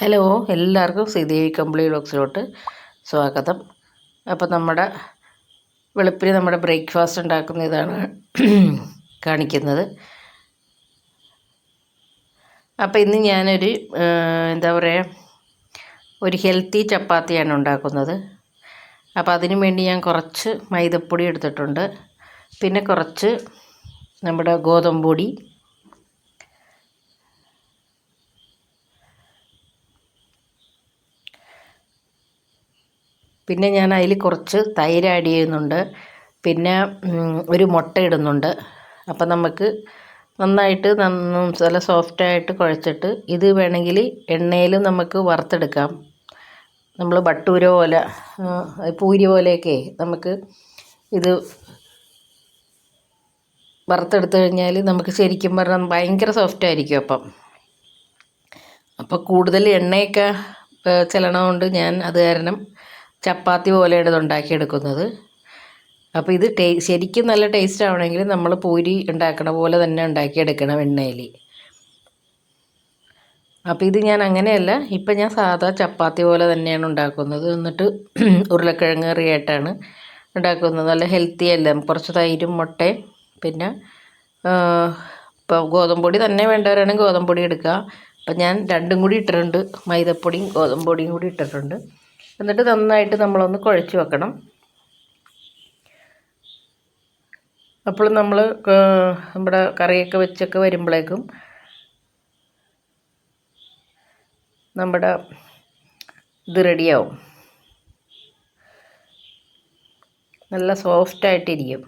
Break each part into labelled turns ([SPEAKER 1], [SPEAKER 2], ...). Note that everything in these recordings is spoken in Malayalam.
[SPEAKER 1] ഹലോ എല്ലാവർക്കും ശ്രീദേവി കമ്പിളി ബ്ലോക്സിലോട്ട് സ്വാഗതം. അപ്പോൾ നമ്മുടെ വെളുപ്പിന് നമ്മുടെ ബ്രേക്ക്ഫാസ്റ്റ് ഉണ്ടാക്കുന്ന ഇതാണ് കാണിക്കുന്നത്. അപ്പോൾ ഇന്ന് ഞാനൊരു എന്താ പറയുക ഒരു ഹെൽത്തി ചപ്പാത്തിയാണ് ഉണ്ടാക്കുന്നത്. അപ്പോൾ അതിനു വേണ്ടി ഞാൻ കുറച്ച് മൈദപ്പൊടി എടുത്തിട്ടുണ്ട്. പിന്നെ കുറച്ച് നമ്മുടെ ഗോതമ്പ് പിന്നെ ഞാൻ അതിൽ കുറച്ച് തൈര് ആഡ് ചെയ്യുന്നുണ്ട്. പിന്നെ ഒരു മുട്ട ഇടുന്നുണ്ട്. അപ്പം നമുക്ക് നന്നായിട്ട് നന്ന നല്ല സോഫ്റ്റായിട്ട് കുഴച്ചിട്ട് ഇത് വേണമെങ്കിൽ എണ്ണയിൽ നമുക്ക് വറുത്തെടുക്കാം. നമ്മൾ ബട്ടൂര പോലെ പൂരി പോലെയൊക്കെ നമുക്ക് ഇത് വറുത്തെടുത്തു കഴിഞ്ഞാൽ നമുക്ക് ശരിക്കും പറഞ്ഞാൽ ഭയങ്കര സോഫ്റ്റ് ആയിരിക്കും അപ്പം. അപ്പോൾ കൂടുതൽ എണ്ണയൊക്കെ ചിലണതുകൊണ്ട് ഞാൻ അത് കാരണം ചപ്പാത്തി പോലെയാണ് ഇത് ഉണ്ടാക്കിയെടുക്കുന്നത്. അപ്പോൾ ഇത് ടേ ശരിക്കും നല്ല ടേസ്റ്റ് ആവണമെങ്കിൽ നമ്മൾ പൂരി ഉണ്ടാക്കണ പോലെ തന്നെ ഉണ്ടാക്കിയെടുക്കണം എണ്ണയിൽ. അപ്പോൾ ഇത് ഞാൻ അങ്ങനെയല്ല ഇപ്പം ഞാൻ സാധാ ചപ്പാത്തി പോലെ തന്നെയാണ് ഉണ്ടാക്കുന്നത്. എന്നിട്ട് ഉരുളക്കിഴങ്ങ് കറിയായിട്ടാണ് ഉണ്ടാക്കുന്നത്. നല്ല ഹെൽത്തി അല്ല. കുറച്ച് തൈരും മുട്ടയും പിന്നെ ഇപ്പോൾ ഗോതമ്പൊടി തന്നെ വേണ്ടവരാണെങ്കിൽ ഗോതമ്പൊടി എടുക്കുക. അപ്പം ഞാൻ രണ്ടും കൂടി ഇട്ടിട്ടുണ്ട്. മൈദപ്പൊടിയും ഗോതമ്പൊടിയും കൂടി ഇട്ടിട്ടുണ്ട്. എന്നിട്ട് നന്നായിട്ട് നമ്മളൊന്ന് കുഴച്ച് വെക്കണം. അപ്പോൾ നമ്മൾ നമ്മുടെ കറിയൊക്കെ വെച്ചൊക്കെ വരുമ്പോഴേക്കും നമ്മുടെ ഇത് റെഡിയാവും. നല്ല സോഫ്റ്റായിട്ടിരിക്കും.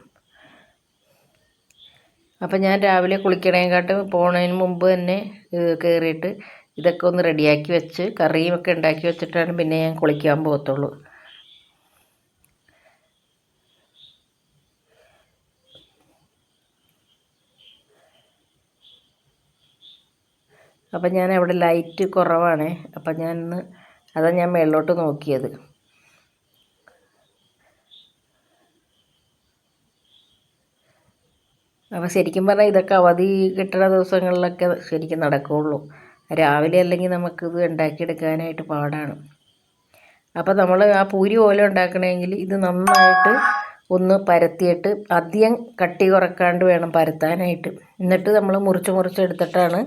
[SPEAKER 1] അപ്പം ഞാൻ രാവിലെ കുളിക്കണേക്കാട്ട് പോണതിന് മുമ്പ് തന്നെ കയറിയിട്ട് ഇതൊക്കെ ഒന്ന് റെഡിയാക്കി വെച്ച് കറിയും ഒക്കെ ഉണ്ടാക്കി വെച്ചിട്ടാണ് പിന്നെ ഞാൻ കുളിക്കാൻ പോകത്തുള്ളൂ. അപ്പം ഞാൻ അവിടെ ലൈറ്റ് കുറവാണ്. അപ്പം ഞാൻ ഇന്ന് അതാ ഞാൻ മേളിലോട്ട് നോക്കിയത്. അപ്പോൾ ശരിക്കും പറഞ്ഞാൽ ഇതൊക്കെ അവധി കിട്ടുന്ന ദിവസങ്ങളിലൊക്കെ ശരിക്കും നടക്കുകയുള്ളൂ. രാവിലെ അല്ലെങ്കിൽ നമുക്കിത് ഉണ്ടാക്കിയെടുക്കാനായിട്ട് പാടാണ്. അപ്പോൾ നമ്മൾ ആ പൂരി പോലെ ഉണ്ടാക്കണമെങ്കിൽ ഇത് നന്നായിട്ട് ഒന്ന് പരത്തിയിട്ട് അധികം കട്ടി കുറക്കാണ്ട് വേണം പരത്താനായിട്ട്. എന്നിട്ട് നമ്മൾ മുറിച്ച് മുറിച്ചെടുത്തിട്ടാണ്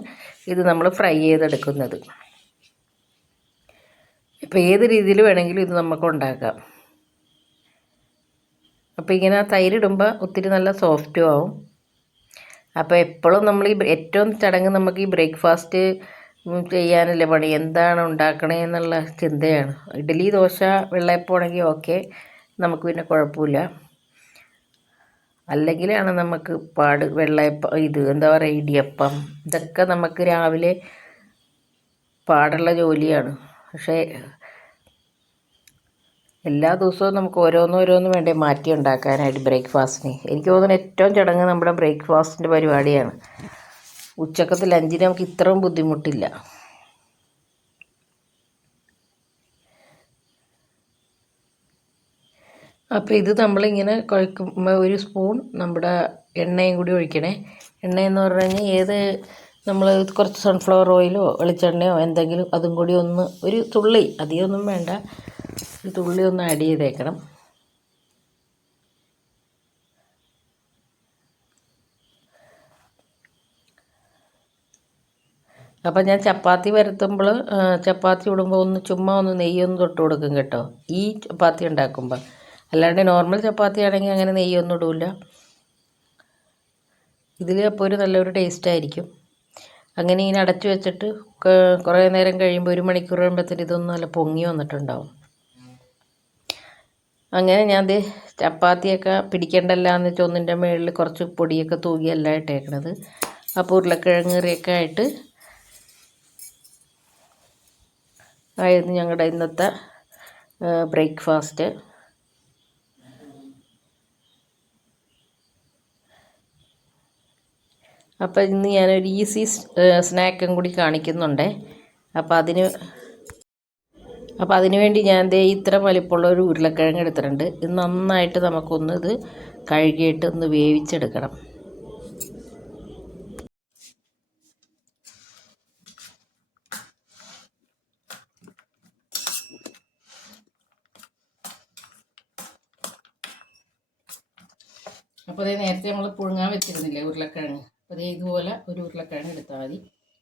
[SPEAKER 1] ഇത് നമ്മൾ ഫ്രൈ ചെയ്തെടുക്കുന്നത്. ഇപ്പോൾ ഏത് രീതിയിൽ വേണമെങ്കിലും ഇത് നമുക്ക് ഉണ്ടാക്കാം. അപ്പോൾ ഇങ്ങനെ തൈരിടുമ്പോൾ ഒത്തിരി നല്ല സോഫ്റ്റും ആവും. അപ്പോൾ എപ്പോഴും നമ്മൾ ഈ ഏറ്റവും ചടങ്ങ് നമുക്ക് ഈ ബ്രേക്ക്ഫാസ്റ്റ് ചെയ്യാനല്ലേ പണി? എന്താണ് ഉണ്ടാക്കണേ എന്നുള്ള ചിന്തയാണ്. ഇഡ്ഡലി ദോശ വെള്ളയപ്പമാണെങ്കിൽ ഓക്കെ. നമുക്ക് പിന്നെ കുഴപ്പമില്ല. അല്ലെങ്കിലാണ് നമുക്ക് പാട് വെള്ളയപ്പം ഇത് എന്താ പറയുക ഇടിയപ്പം. ഇതൊക്കെ നമുക്ക് രാവിലെ പാടുള്ള ജോലിയാണ്. പക്ഷേ എല്ലാ ദിവസവും നമുക്ക് ഓരോന്നോരോന്നും വേണ്ടേ മാറ്റി ഉണ്ടാക്കാനായിട്ട് ബ്രേക്ക്ഫാസ്റ്റിന്. എനിക്ക് തോന്നുന്നു ഏറ്റവും ചടങ്ങ് നമ്മുടെ ബ്രേക്ക്ഫാസ്റ്റിന്റെ പരിപാടിയാണ്. ഉച്ചക്കത്തെ ലഞ്ചിന് നമുക്ക് ഇത്രയും ബുദ്ധിമുട്ടില്ല. അപ്പോൾ ഇത് നമ്മളിങ്ങനെ കുഴക്കുമ്പോൾ ഒരു സ്പൂൺ നമ്മുടെ എണ്ണയും കൂടി ഒഴിക്കണേ. എണ്ണയെന്ന് പറഞ്ഞു കഴിഞ്ഞാൽ ഏത് നമ്മൾ കുറച്ച് സൺഫ്ലവർ ഓയിലോ വെളിച്ചെണ്ണയോ എന്തെങ്കിലും അതും കൂടി ഒന്ന് ഒരു തുള്ളി അധികമൊന്നും വേണ്ട. ഒരു തുള്ളി ഒന്ന് ആഡ് ചെയ്തേക്കണം. അപ്പം ഞാൻ ചപ്പാത്തി വരുത്തുമ്പോൾ ചപ്പാത്തി ഇടുമ്പോൾ ഒന്ന് ചുമ്മാ ഒന്ന് നെയ്യൊന്ന് തൊട്ട് കൊടുക്കും കേട്ടോ. ഈ ചപ്പാത്തി ഉണ്ടാക്കുമ്പോൾ. അല്ലാണ്ട് നോർമൽ ചപ്പാത്തി ആണെങ്കിൽ അങ്ങനെ നെയ്യൊന്നും ഇടില്ല ഇതിൽ അപ്പോൾ ഒരു നല്ലൊരു ടേസ്റ്റ് ആയിരിക്കും. അങ്ങനെ ഇങ്ങനെ അടച്ചു വെച്ചിട്ട് കുറേ നേരം കഴിയുമ്പോൾ ഒരു മണിക്കൂർ കഴിയുമ്പോഴത്തേന് ഇതൊന്നും നല്ല പൊങ്ങി വന്നിട്ടുണ്ടാവും. അങ്ങനെ ഞാൻ ദേ ചപ്പാത്തിയൊക്കെ പിടിക്കണ്ടല്ല എന്ന് വെച്ചാൽ ഒന്നിന്റെ മുകളിൽ കുറച്ച് പൊടിയൊക്കെ തൂകിയല്ല ഇട്ടേക്കണത്. അപ്പോൾ ഉരുളക്കിഴങ്ങ് കറിയൊക്കെ ആയിട്ട് ആയിരുന്നു ഞങ്ങളുടെ ഇന്നത്തെ ബ്രേക്ക്ഫാസ്റ്റ്. അപ്പോൾ ഇന്ന് ഞാനൊരു ഈസി സ്നാക്കും കൂടി കാണിക്കുന്നുണ്ട്. അപ്പോൾ അതിന് അപ്പോൾ അതിനുവേണ്ടി ഞാൻ ദേ ഇത്ര വലിപ്പമുള്ള ഒരു ഉരുളക്കിഴങ്ങ് എടുത്തിട്ടുണ്ട്. ഇത് നന്നായിട്ട് നമുക്കൊന്ന് ഇത് കഴുകിയിട്ട് ഒന്ന് വേവിച്ചെടുക്കണം. അപ്പോൾ അതേ നേരത്തെ നമ്മൾ പുഴുങ്ങാൻ വെച്ചിരുന്നില്ലേ ഉരുളക്കിഴങ്ങ്. അപ്പോൾ അതേ ഇതുപോലെ ഒരു ഉരുളക്കിഴങ്ങ് എടുത്താൽ മതി.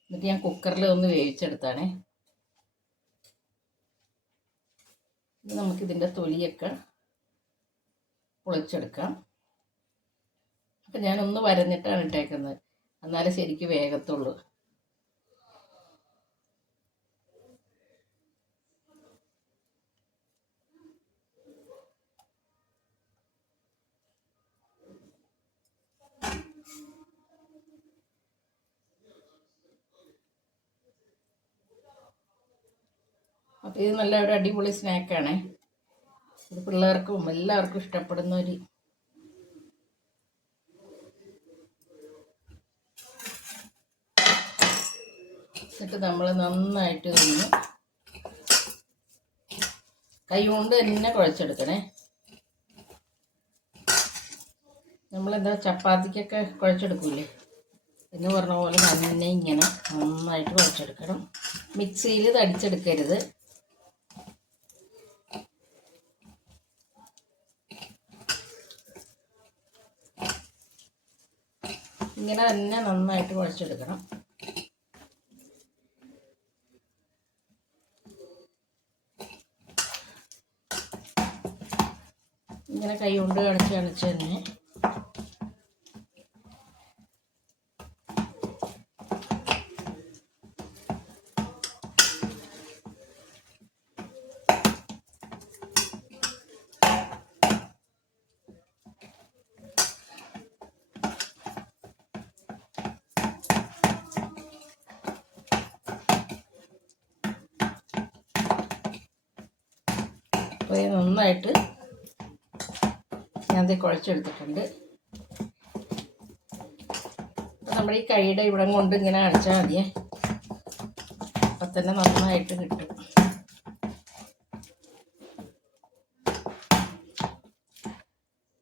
[SPEAKER 1] എന്നിട്ട് ഞാൻ കുക്കറിൽ ഒന്ന് വേവിച്ചെടുത്താണേ. നമുക്കിതിന്റെ തൊലിയൊക്കെ പൊളിച്ചെടുക്കാം. അപ്പം ഞാനൊന്ന് വരഞ്ഞിട്ടാണ് ഇട്ടേക്കുന്നത്. എന്നാലേ ശരിക്ക് വേഗത്തുള്ളൂ ഇത് നല്ല ഒരു അടിപൊളി സ്നാക്കാണ്. ഇത് പിള്ളേർക്കും എല്ലാവർക്കും ഇഷ്ടപ്പെടുന്ന ഒരു എന്നിട്ട് നമ്മൾ നന്നായിട്ട് നിന്ന് കൈ കൊണ്ട് തന്നെ കുഴച്ചെടുക്കണേ. നമ്മളെന്താ ചപ്പാത്തിക്കൊക്കെ കുഴച്ചെടുക്കൂലേ? എന്ന് പറഞ്ഞ പോലെ തന്നെ ഇങ്ങനെ നന്നായിട്ട് കുഴച്ചെടുക്കണം. മിക്സിയിൽ ഇത് ഇങ്ങനെ തന്നെ നന്നായിട്ട് കുഴച്ചെടുക്കണം. ഇങ്ങനെ കൈ കൊണ്ട് കളിച്ച് കളിച്ച് തന്നെ. അപ്പോൾ ഇത് നന്നായിട്ട് ഞാൻ കുഴച്ചെടുത്തിട്ടുണ്ട്. നമ്മൾ ഈ കൈയുടെ ഇവിടെ കൊണ്ട് ഇങ്ങനെ അടിച്ചാൽ മതിയേ. അപ്പം തന്നെ നന്നായിട്ട് കിട്ടും.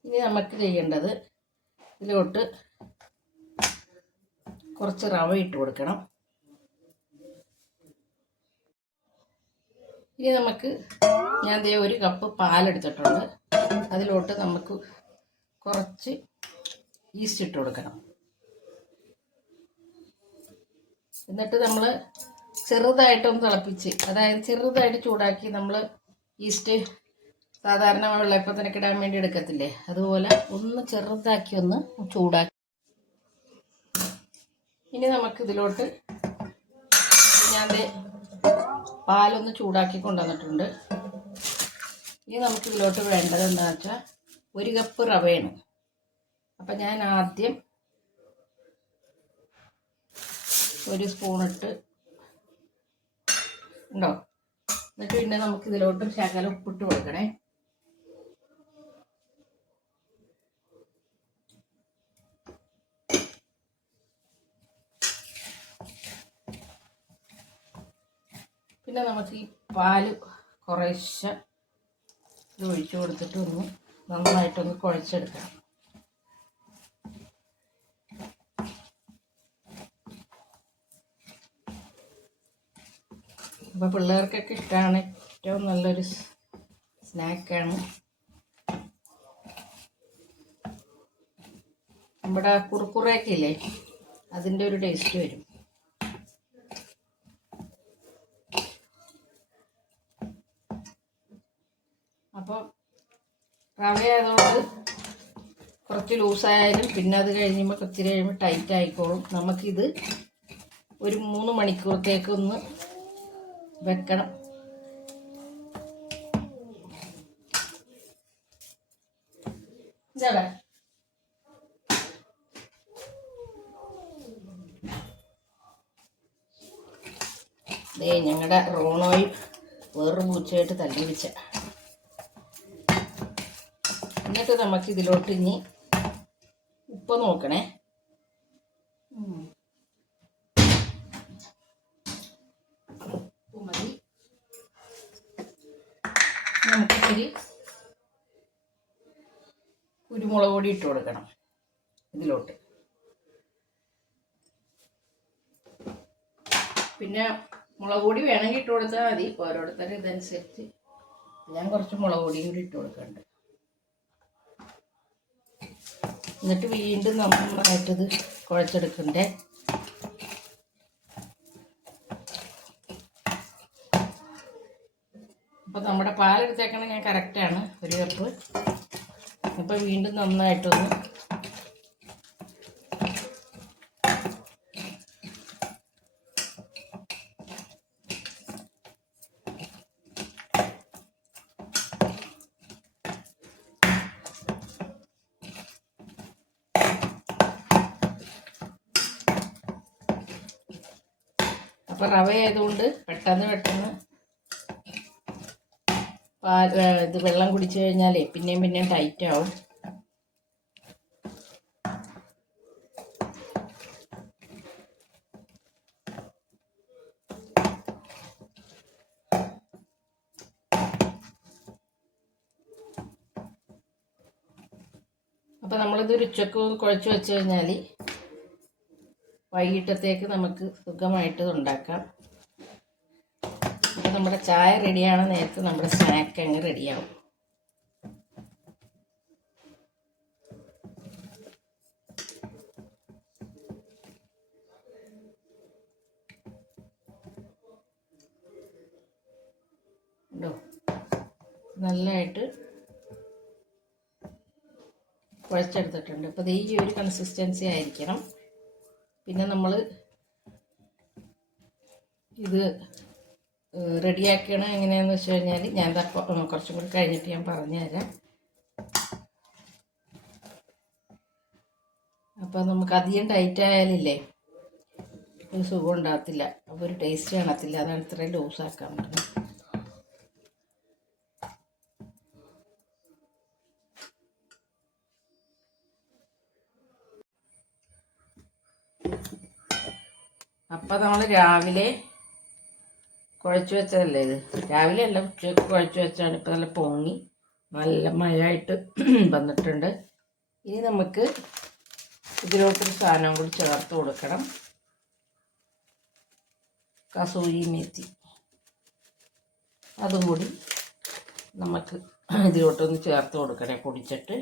[SPEAKER 1] ഇനി നമുക്ക് ചെയ്യേണ്ടത് ഇതിലോട്ട് കുറച്ച് റവ ഇട്ട് കൊടുക്കണം. ഇനി നമുക്ക് ഞാൻ ദേ ഒരു കപ്പ് പാലെടുത്തിട്ടുണ്ട്. അതിലോട്ട് നമുക്ക് കുറച്ച് ഈസ്റ്റ് ഇട്ട് കൊടുക്കണം. എന്നിട്ട് നമ്മൾ ചെറുതായിട്ടൊന്ന് തിളപ്പിച്ച് അതായത് ചെറുതായിട്ട് ചൂടാക്കി നമ്മൾ ഈസ്റ്റ് സാധാരണ വെള്ളയപ്പത്തിനൊക്കെ ഇടാൻ വേണ്ടി എടുക്കത്തില്ലേ? അതുപോലെ ഒന്ന് ചെറുതാക്കി ഒന്ന് ചൂടാക്കി. ഇനി നമുക്ക് ഇതിലോട്ട് ഞാൻ പാലൊന്ന് ചൂടാക്കി കൊണ്ടുവന്നിട്ടുണ്ട്. ഇനി നമുക്ക് ഇതിലോട്ട് വേണ്ടത് എന്താണെന്ന് വെച്ചാൽ ഒരു കപ്പ് റവയാണ് അപ്പം ഞാൻ ആദ്യം ഒരു സ്പൂണിട്ട് ഉണ്ടോ? എന്നിട്ട് പിന്നെ നമുക്ക് ഇതിലോട്ട് ശകലം ഉപ്പിട്ട് കൊടുക്കണേ. പിന്നെ നമുക്ക് ഈ പാൽ കുറേശ്ശെ ഇത് ഒഴിച്ചു കൊടുത്തിട്ട് ഒന്ന് നന്നായിട്ടൊന്ന് കുഴച്ചെടുക്കണം. അപ്പോൾ പിള്ളേർക്കൊക്കെ ഇഷ്ടമാണ് ഏറ്റവും നല്ലൊരു സ്നാക്കാണ്. നമ്മുടെ കുറുക്കുറയൊക്കെ ഇല്ലേ? അതിന്റെ ഒരു ടേസ്റ്റ് വരും അപ്പോൾ റവ ആയതുകൊണ്ട് കുറച്ച് ലൂസായാലും പിന്നെ അത് കഴിയുമ്പോൾ ഇത്തിരി കഴിയുമ്പോൾ ടൈറ്റ് ആയിക്കോളും. നമുക്കിത് ഒരു മൂന്ന് മണിക്കൂറത്തേക്ക് ഒന്ന് വെക്കണം. ദേ ഞങ്ങളുടെ റോണോയും വേറൊരു പൂച്ചയായിട്ട് തല്ലി വെച്ച. എന്നിട്ട് നമുക്ക് ഇതിലോട്ട് ഇനി ഉപ്പ് നോക്കണേ. നമുക്കിത്തിരി കുരുമുളക് പൊടി ഇട്ട് കൊടുക്കണം ഇതിലോട്ട്. പിന്നെ മുളക് പൊടി വേണമെങ്കിൽ ഇട്ട് കൊടുത്താൽ മതി. ഓരോരുത്തരും ഇതനുസരിച്ച്. ഞാൻ കുറച്ച് മുളക് പൊടിയും കൂടി ഇട്ട് കൊടുക്കുന്നുണ്ട് എന്നിട്ട് വീണ്ടും നമ്മളായിട്ടത് കുഴച്ചെടുക്കണ്ടേ. അപ്പോൾ നമ്മുടെ പാലെടുത്തേക്കണ ഞാൻ കറക്റ്റാണ് ഒരു കപ്പ് അപ്പോൾ വീണ്ടും നന്നായിട്ടൊന്ന് അപ്പോൾ റവ ആയതുകൊണ്ട് പെട്ടെന്ന് പെട്ടെന്ന് പാൽ ഇത് വെള്ളം കുടിച്ചു കഴിഞ്ഞാലേ പിന്നെയും പിന്നെയും ടൈറ്റ് ആവും. അപ്പോൾ നമ്മളിത് ഒരു ഉച്ചയ്ക്ക് കുഴച്ച് വെച്ച് കഴിഞ്ഞാൽ വൈകിട്ടത്തേക്ക് നമുക്ക് സുഖമായിട്ട് ഉണ്ടാക്കാം. അപ്പോൾ നമ്മുടെ ചായ റെഡിയാണ്. നേരത്തെ നമ്മുടെ സ്നാക്ക് അങ്ങ് റെഡിയാവും. നല്ലതായിട്ട് കുഴച്ചെടുത്തിട്ടുണ്ട്. അപ്പോൾ ഈ ഒരു കൺസിസ്റ്റൻസി ആയിരിക്കണം. പിന്നെ നമ്മൾ ഇത് റെഡിയാക്കണ എങ്ങനെയാണെന്ന് വെച്ച് കഴിഞ്ഞാൽ ഞാൻ കുറച്ചും കൂടി കഴിഞ്ഞിട്ട് ഞാൻ പറഞ്ഞുതരാം. അപ്പോൾ നമുക്ക് അധികം ടൈറ്റ് ആയാലില്ലേ ഒരു സുഖം ഉണ്ടാകത്തില്ല. അപ്പോൾ ഒരു ടേസ്റ്റ് കാണത്തില്ല. അതാണ് ഇത്രയും ലൂസാക്കാൻ പറ്റുന്നത്. അപ്പം നമ്മൾ രാവിലെ കുഴച്ച് വെച്ചതല്ലേ ഇത്? രാവിലെ അല്ല ഉച്ചയ്ക്ക് കുഴച്ച് വെച്ചാണ് ഇപ്പം നല്ല പൊങ്ങി നല്ല മഴയായിട്ട് വന്നിട്ടുണ്ട്. ഇനി നമുക്ക് ഇതിലോട്ടൊരു സാധനം കൂടി ചേർത്ത് കൊടുക്കണം. കസൂരി മേത്തി. അതും കൂടി നമുക്ക് ഇതിലോട്ടൊന്ന് ചേർത്ത് കൊടുക്കണേ പൊടിച്ചിട്ട്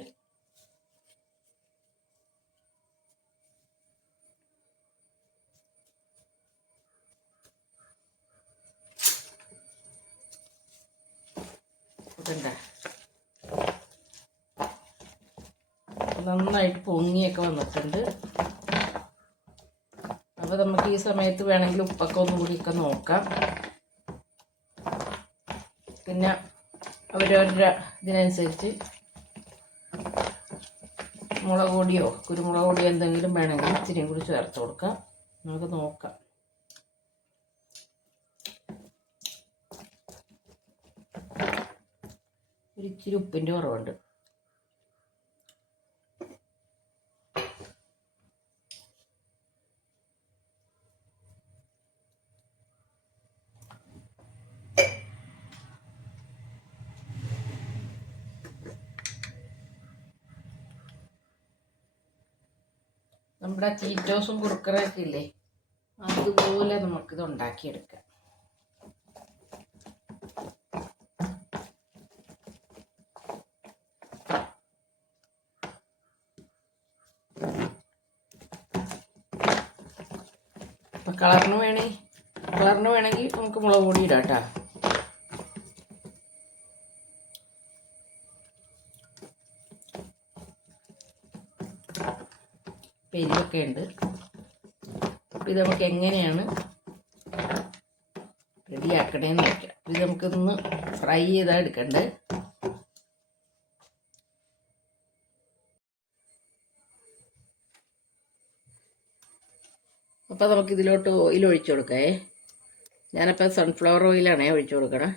[SPEAKER 1] ഇതുണ്ട നന്നായിട്ട് വന്നിട്ടുണ്ട് അപ്പോൾ നമുക്ക് ഈ സമയത്ത് വേണമെങ്കിൽ ഉപ്പൊക്കെ ഒന്നും കൂടിയൊക്കെ നോക്കാം. പിന്നെ അവരവരുടെ ഇതിനനുസരിച്ച് മുളക് പൊടിയോ കുരുമുളക് പൊടിയോ എന്തെങ്കിലും വേണമെങ്കിൽ ഇച്ചിരിയും കൂടി ചേർത്ത് കൊടുക്കാം. നമുക്ക് നോക്കാം. ഒരിച്ചിരി ഉപ്പിന്റെ കുറവുണ്ട്. നമ്മുടെ ചീറ്റോസും കുറുക്കറൊക്കെ ഇല്ലേ അതുപോലെ നമുക്കിത് ഉണ്ടാക്കിയെടുക്കാം. കളറിന് വേണേ കളറിന് വേണമെങ്കിൽ നമുക്ക് മുളക് പൊടി ഇടാം കേട്ടോ. പെരിയൊക്കെ ഉണ്ട് അപ്പം ഇത് നമുക്ക് എങ്ങനെയാണ് റെഡിയാക്കണേന്ന് നോക്കാം ഇത് നമുക്കൊന്ന് ഫ്രൈ ചെയ്താൽ എടുക്കണ്ടേ? അപ്പോൾ നമുക്ക് ഇതിലോട്ട് ഓയിൽ ഒഴിച്ചു കൊടുക്കേ. ഞാനപ്പോൾ സൺഫ്ലവർ ഓയിലാണേ ഒഴിച്ചു കൊടുക്കണം.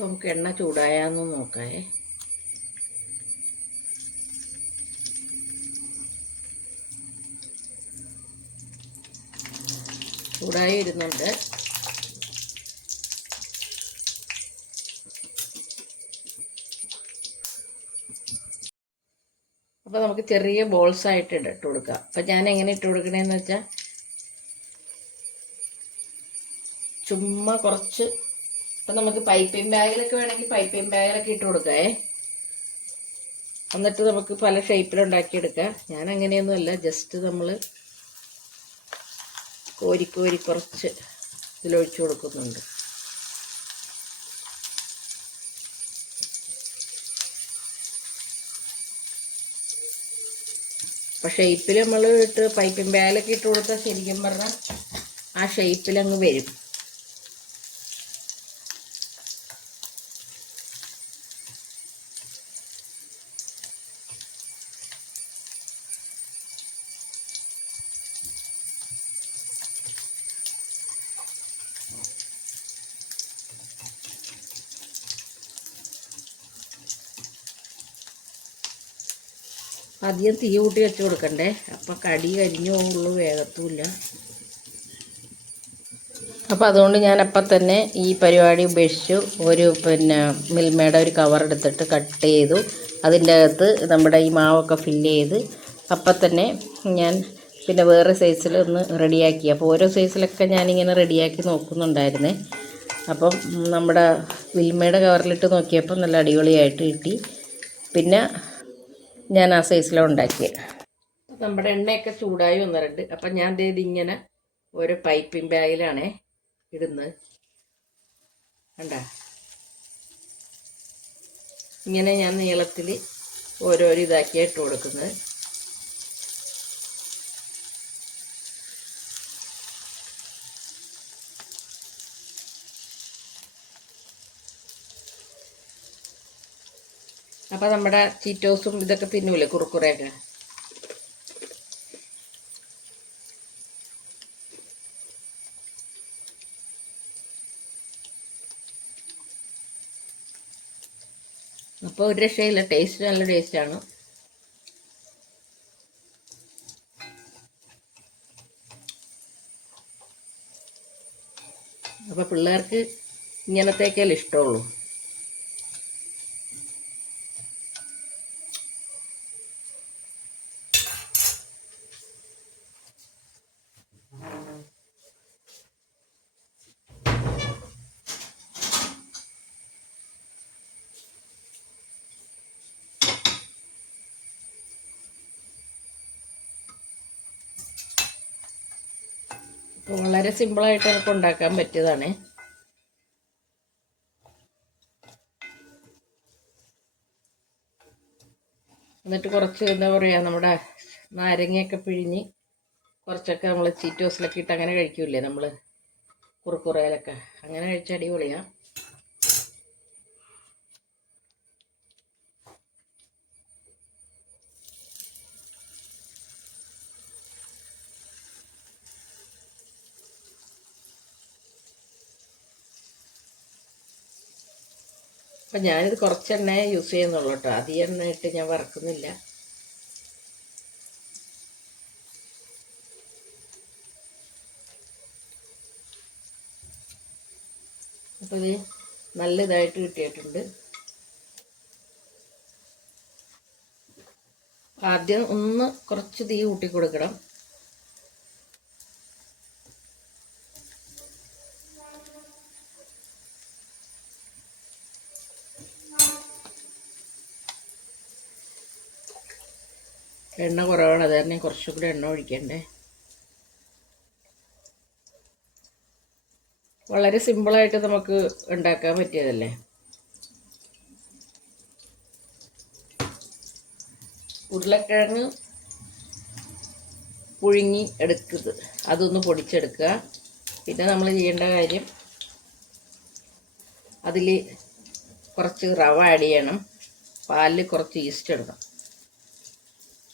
[SPEAKER 1] അപ്പോൾ നമുക്ക് എണ്ണ ചൂടായാന്ന് നോക്കാമേ ചൂടായി വരുന്നുണ്ട്. അപ്പോൾ നമുക്ക് ചെറിയ ബോൾസ് ആയിട്ട് ഇട്ട് കൊടുക്കാം. അപ്പം ഞാൻ എങ്ങനെ ഇട്ട് കൊടുക്കണേന്ന് വെച്ചാൽ ചുമ്മാ കുറച്ച് ഇപ്പം നമുക്ക് പൈപ്പിംഗ് ബാഗിലൊക്കെ വേണമെങ്കിൽ പൈപ്പിംഗ് ബാഗിലൊക്കെ ഇട്ട് കൊടുക്കാമേ എന്നിട്ട് നമുക്ക് പല ഷേപ്പിലുണ്ടാക്കിയെടുക്കാം ഞാൻ അങ്ങനെയൊന്നുമല്ല ജസ്റ്റ് നമ്മൾ കോരി കോരി കുറച്ച് ഇതിലൊഴിച്ചു കൊടുക്കുന്നുണ്ട്. അപ്പോൾ ഷേപ്പിൽ നമ്മൾ ഇട്ട് പൈപ്പിംഗ് ബാഗിലൊക്കെ ഇട്ട് കൊടുത്താൽ ശരിക്കും പറഞ്ഞാൽ ആ ഷേപ്പിലങ്ങ് വരും. അധികം തീ കൂട്ടി വെച്ച് കൊടുക്കണ്ടേ? അപ്പം കടി കരിഞ്ഞു പോകുള്ളൂ വേഗത്തുമില്ല അപ്പോൾ അതുകൊണ്ട് ഞാൻ അപ്പം തന്നെ ഈ പരിപാടി ഉപേക്ഷിച്ചു. ഒരു പിന്നെ മിൽമയുടെ ഒരു കവർ എടുത്തിട്ട് കട്ട് ചെയ്തു. അതിന്റെ അകത്ത് നമ്മുടെ ഈ മാവൊക്കെ ഫില്ല് ചെയ്ത് അപ്പം തന്നെ ഞാൻ പിന്നെ വേറെ സൈസിൽ ഒന്ന് റെഡിയാക്കി അപ്പോൾ ഓരോ സൈസിലൊക്കെ ഞാനിങ്ങനെ റെഡിയാക്കി നോക്കുന്നുണ്ടായിരുന്നേ. അപ്പം നമ്മുടെ വിൽമയുടെ കവറിലിട്ട് നോക്കിയപ്പോൾ നല്ല അടിപൊളിയായിട്ട് കിട്ടി. പിന്നെ ഞാൻ ആ സൈസിലാണ് ഉണ്ടാക്കിയത് നമ്മുടെ എണ്ണയൊക്കെ ചൂടായി വന്നിട്ടുണ്ട് അപ്പം ഞാൻ ദേ ഇങ്ങനെ ഒരു പൈപ്പിംഗ് ബാഗിലാണേ ഇടുന്നത്. കണ്ട? ഇങ്ങനെ ഞാൻ നീളത്തിൽ ഓരോരോ ഇതാക്കിയിട്ട് കൊടുക്കുന്നത്. അപ്പം നമ്മുടെ ചീറ്റോസും ഇതൊക്കെ പിന്നൂലേ കുറുക്കുറയൊക്കെ? അപ്പോൾ ഒരു രക്ഷയില്ല ടേസ്റ്റ് നല്ല ടേസ്റ്റാണ് അപ്പോൾ പിള്ളേർക്ക് ഇങ്ങനത്തേക്കല്ലേ ഇഷ്ടമുള്ളൂ? വളരെ സിമ്പിളായിട്ട് നമുക്ക് ഉണ്ടാക്കാൻ പറ്റിയതാണ്. എന്നിട്ട് കുറച്ച് എന്താ പറയുക നമ്മുടെ നാരങ്ങയൊക്കെ പിഴിഞ്ഞ് കുറച്ചൊക്കെ നമ്മൾ ചീറ്റോസിലൊക്കെ ഇട്ട് അങ്ങനെ കഴിക്കൂലേ നമ്മൾ കുറുക്കുറയിലൊക്കെ. അങ്ങനെ കഴിച്ച അടിപൊളിയാണ് അപ്പം ഞാനിത് കുറച്ച് എണ്ണ യൂസ് ചെയ്യുന്നുള്ളൂ കേട്ടോ. അധികം എണ്ണ ഇട്ട് ഞാൻ വറക്കുന്നില്ല. അപ്പോൾ ഇത് നല്ല ഇതായിട്ട് കിട്ടിയിട്ടുണ്ട്. ആദ്യം ഒന്ന് കുറച്ച് തീ കൂട്ടി കൊടുക്കണം എണ്ണ കുറവാണ് അത് കാരണം കുറച്ചും കൂടി എണ്ണ ഒഴിക്കണ്ടേ. വളരെ സിമ്പിളായിട്ട് നമുക്ക് ഉണ്ടാക്കാൻ പറ്റിയതല്ലേ? ഉരുളക്കിഴങ്ങ് പുഴുങ്ങി എടുക്കുന്നത് അതൊന്ന് പൊടിച്ചെടുക്കുക. പിന്നെ നമ്മൾ ചെയ്യേണ്ട കാര്യം അതിൽ കുറച്ച് റവ ആഡ് ചെയ്യണം. പാലിൽ കുറച്ച് ഈസ്റ്റ് ഇടണം.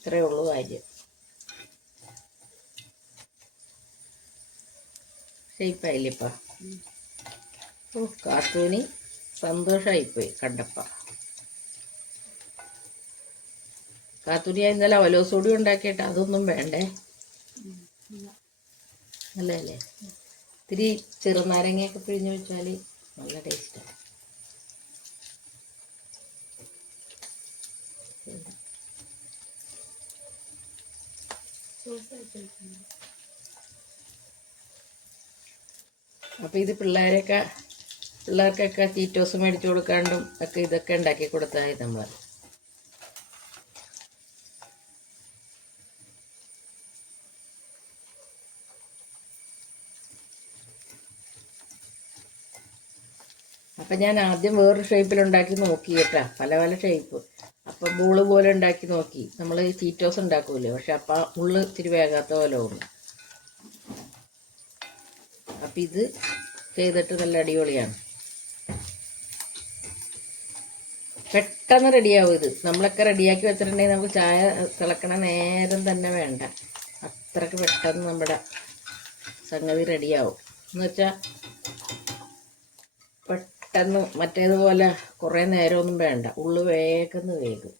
[SPEAKER 1] ഇത്രയേ ഉള്ളൂ കാര്യം. ഷേപ്പായില്ലേപ്പാ ഓ കാർട്ടൂണി സന്തോഷമായിപ്പോയി കണ്ടപ്പ. ഞാൻ ഇന്നലെ അവലോസോടി ഉണ്ടാക്കിയിട്ട് അതൊന്നും വേണ്ടേ? നല്ലതല്ലേ ഇത്തിരി ചെറുനാരങ്ങയൊക്കെ പിഴിഞ്ഞ് വെച്ചാൽ നല്ല ടേസ്റ്റാണ് അപ്പോൾ ഇത് പിള്ളേരൊക്കെ പിള്ളേർക്കൊക്കെ ചീറ്റോസ് മേടിച്ചു കൊടുക്കാണ്ടും ഒക്കെ ഇതൊക്കെ ഉണ്ടാക്കി കൊടുത്താൽ നമ്മൾ അപ്പം ഞാൻ ആദ്യം വേറൊരു ഷേപ്പിൽ ഉണ്ടാക്കി നോക്കി കേട്ടാ. പല പല ഷേപ്പ് അപ്പം ബൂൾ പോലെ ഉണ്ടാക്കി നോക്കി. നമ്മൾ ചീറ്റോസ് ഉണ്ടാക്കൂലേ? പക്ഷെ അപ്പം ഉള്ളു ഇത്തിരി വേകാത്ത പോലെ ഉണ്ട് അപ്പം ഇത് ചെയ്തിട്ട് നല്ല അടിപൊളിയാണ്. പെട്ടെന്ന് റെഡിയാവും ഇത്. നമ്മളൊക്കെ റെഡിയാക്കി വെച്ചിട്ടുണ്ടെങ്കിൽ നമുക്ക് ചായ തിളക്കണ നേരം തന്നെ വേണ്ട. അത്രയ്ക്ക് പെട്ടെന്ന് നമ്മുടെ സംഗതി റെഡിയാവും. എന്ന് വെച്ചാൽ പെട്ടെന്ന് മറ്റേതുപോലെ കുറേ നേരമൊന്നും വേണ്ട. ഉള്ളു വേഗന്ന് വേഗം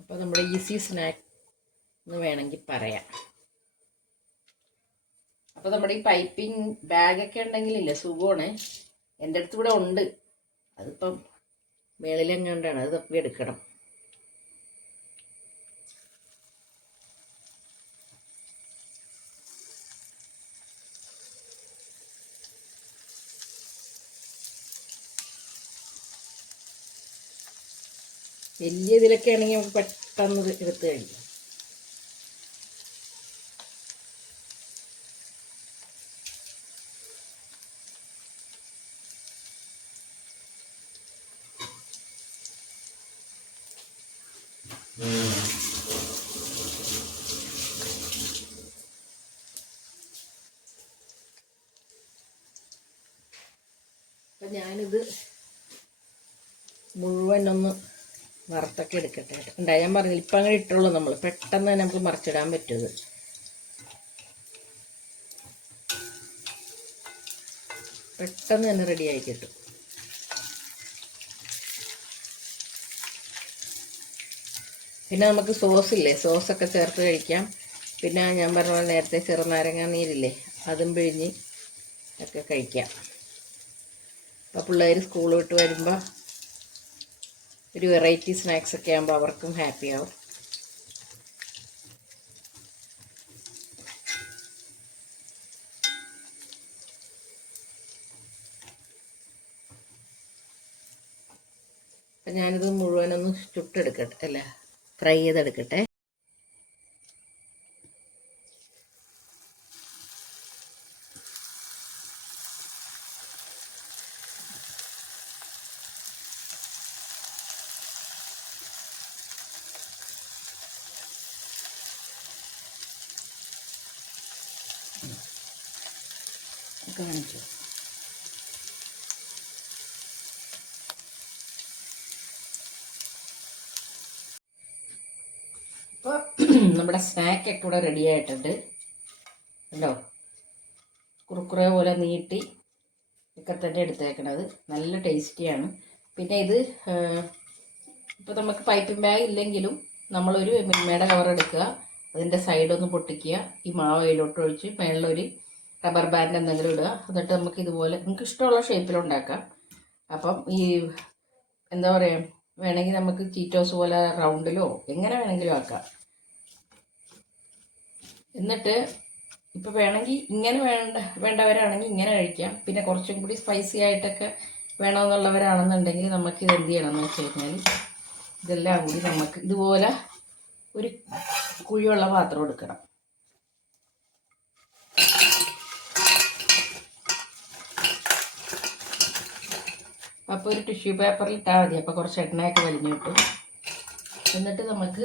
[SPEAKER 1] അപ്പോൾ നമ്മുടെ ഈസി സ്നാക്ക് എന്ന് വേണമെങ്കിൽ പറയാം. അപ്പോൾ നമ്മുടെ ഈ പൈപ്പിംഗ് ബാഗൊക്കെ ഉണ്ടെങ്കിലില്ല? സുഖമാണ്. എന്റെ അടുത്ത് ഇവിടെ ഉണ്ട്. അതിപ്പം മേളിലെങ്ങാണ്ടാണ്. അത് തപ്പി എടുക്കണം. വലിയ ഇതിലൊക്കെ ആണെങ്കിൽ നമുക്ക് പെട്ടെന്ന് എടുത്ത് കഴിക്കാം അപ്പം ഞാനിത് മുഴുവൻ ഒന്ന് വറുത്തൊക്കെ എടുക്കട്ടെ. ഉണ്ടാ ഞാൻ പറഞ്ഞു ഇപ്പം അങ്ങനെ ഇട്ടുള്ളൂ നമ്മൾ പെട്ടെന്ന് തന്നെ നമുക്ക് മറിച്ചിടാൻ പറ്റും പെട്ടെന്ന് തന്നെ റെഡി ആയി കിട്ടും. പിന്നെ നമുക്ക് സോസ് ഇല്ലേ? സോസൊക്കെ ചേർത്ത് കഴിക്കാം. പിന്നെ ഞാൻ പറഞ്ഞ പോലെ നേരത്തെ ചെറുനാരങ്ങ നീരില്ലേ? അതും പിഴിഞ്ഞ് ഒക്കെ കഴിക്കാം. അപ്പോൾ പിള്ളേർ സ്കൂൾ വിട്ട് വരുമ്പോൾ ഒരു വെറൈറ്റി സ്നാക്സ് ഒക്കെ ആകുമ്പോൾ അവർക്കും ഹാപ്പി ആവും. അപ്പം ഞാനിത് മുഴുവനൊന്ന് ചുട്ടെടുക്കട്ടെ അല്ല? ഫ്രൈ ചെയ്തെടുക്കട്ടെ കാണിച്ചു ഇപ്പോൾ നമ്മുടെ സ്നാക്കൊക്കെ ഇവിടെ റെഡി ആയിട്ടുണ്ട്. കണ്ടോ? കുറുക്കുറ പോലെ നീട്ടി ഒക്കെ തന്നെ എടുത്തേക്കണത്. നല്ല ടേസ്റ്റിയാണ് പിന്നെ ഇത് ഇപ്പോൾ നമുക്ക് പൈപ്പിംഗ് ബാഗ് ഇല്ലെങ്കിലും നമ്മളൊരു മിൽമയുടെ കവർ എടുക്കുക. അതിന്റെ സൈഡൊന്ന് പൊട്ടിക്കുക. ഈ മാവ് അതിലോട്ട് ഒഴിച്ച് മേളിലൊരു റബ്ബർ ബാൻഡ് എന്തെങ്കിലും ഇടുക. എന്നിട്ട് നമുക്ക് ഇതുപോലെ നമുക്ക് ഇഷ്ടമുള്ള ഷേപ്പിലുണ്ടാക്കാം അപ്പം ഈ എന്താ പറയുക വേണമെങ്കിൽ നമുക്ക് ചീറ്റോസ് പോലെ റൗണ്ടിലോ എങ്ങനെ വേണമെങ്കിലും ആക്കാം. എന്നിട്ട് ഇപ്പോൾ വേണമെങ്കിൽ ഇങ്ങനെ വേണ്ട വേണ്ടവരാണെങ്കിൽ ഇങ്ങനെ കഴിക്കാം. പിന്നെ കുറച്ചും കൂടി സ്പൈസി ആയിട്ടൊക്കെ വേണമെന്നുള്ളവരാണെന്നുണ്ടെങ്കിൽ നമുക്ക് ഇത് എന്ത് ചെയ്യണം എന്ന് വെച്ച് കഴിഞ്ഞാൽ ഇതെല്ലാം കൂടി നമുക്ക് ഇതുപോലെ ഒരു കുഴിയുള്ള പാത്രം എടുക്കണം. അപ്പോൾ ഒരു ടിഷ്യൂ പേപ്പറിൽ ഇട്ടാൽ മതി. അപ്പോൾ കുറച്ച് എണ്ണയൊക്കെ വലിഞ്ഞു കിട്ടും എന്നിട്ട് നമുക്ക്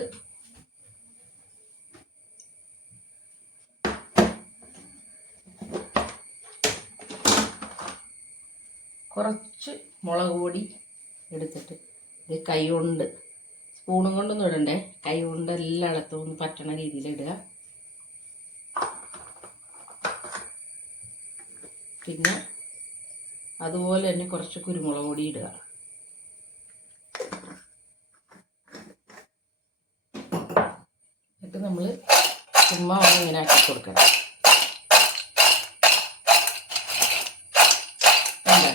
[SPEAKER 1] കുറച്ച് മുളക് പൊടി എടുത്തിട്ട് ഇത് കൈ കൊണ്ട് സ്പൂണും കൊണ്ടൊന്നും ഇടണ്ടേ? കൈ കൊണ്ട് എല്ലാ ഇടത്തും ഒന്ന് പറ്റണ രീതിയിൽ ഇടുക. പിന്നെ അതുപോലെ തന്നെ കുറച്ച് കുരുമുളക് പൊടി ഇടുക. എന്നിട്ട് നമ്മൾ ചുമ്മാ ഒന്ന് ഇങ്ങനെ ആക്കി കൊടുക്കണം കണ്ടോ?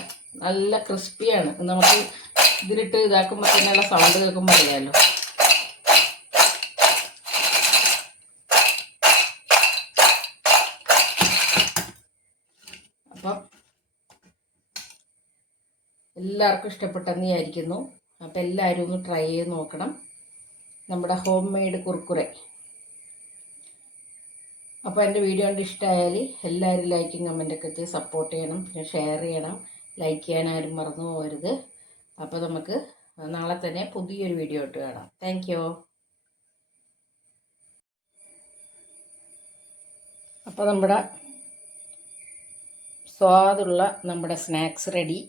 [SPEAKER 1] നല്ല ക്രിസ്പിയാണ്. നമുക്ക് ഇതിലിട്ട് ഇതാക്കുമ്പോൾ തന്നെയുള്ള സൗണ്ട് കേൾക്കുമ്പോൾ അറിയാമല്ലോ അപ്പം എല്ലാവർക്കും ഇഷ്ടപ്പെട്ടെന്ന് വിചാരിക്കുന്നു. അപ്പം എല്ലാവരും ഒന്ന് ട്രൈ ചെയ്ത് നോക്കണം. നമ്മുടെ ഹോം മെയ്ഡ് കുർക്കുറെ. അപ്പോൾ എന്റെ വീഡിയോ കണ്ട് ഇഷ്ടമായാൽ എല്ലാവരും ലൈക്കും കമന്റൊക്കെ ചെയ്ത് സപ്പോർട്ട് ചെയ്യണം. പിന്നെ ഷെയർ ചെയ്യണം. ലൈക്ക് ചെയ്യാൻ ആരും മറന്നു പോകരുത്. അപ്പോൾ നമുക്ക് നാളെ തന്നെ പുതിയൊരു വീഡിയോ ഇട്ട് കാണാം. താങ്ക് അപ്പോൾ നമ്മുടെ സ്വാദുള്ള നമ്മുടെ സ്നാക്സ് റെഡി.